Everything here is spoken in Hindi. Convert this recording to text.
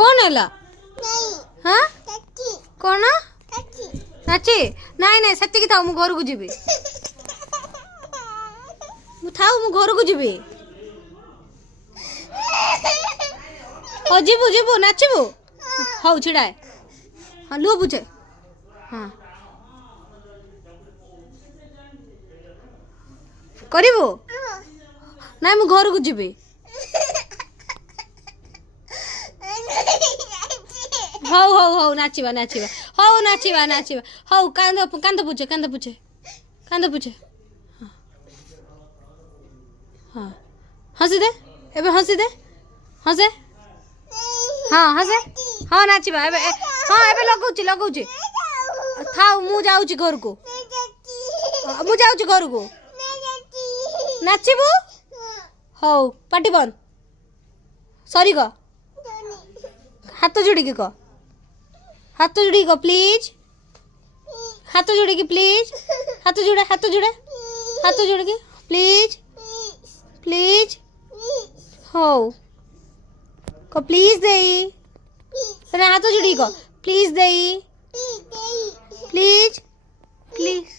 कौन है हाँ कौन नाची नाई नाई सेतिकी थाउ मु घर को जीबी मु थाउ मु घर को जीबी ओ जीबू जीबू नाचबू हौ छिड़ाए हाँ लुह बुझे हाँ करिबू नाई मु घर को जीबी हौ हौ हौ नाचिबा नाचिबा हौ नाचिबा नाचिबा हौ कांद कांद पूछे कांद पूछे हाँ हंसी दे एबे हंसी दे हंसे हाँ हंसे हाँ नाचिबा एबे हाँ एबे लगौची लगौची थाउ मु जाउची घर को मु जाउची घर को नाचिबू हौ पाटी बंद सॉरी क हाथ जोड़ी की कह हाथ जोड़ी को प्लीज हाथ जोड़ी की प्लीज हाथ जोड़े हाथ जोड़े हाथ जोड़ के प्लीज प्लीज हो को प्लीज देई हाथ जोड़ी को प्लीज देई प्लीज प्लीज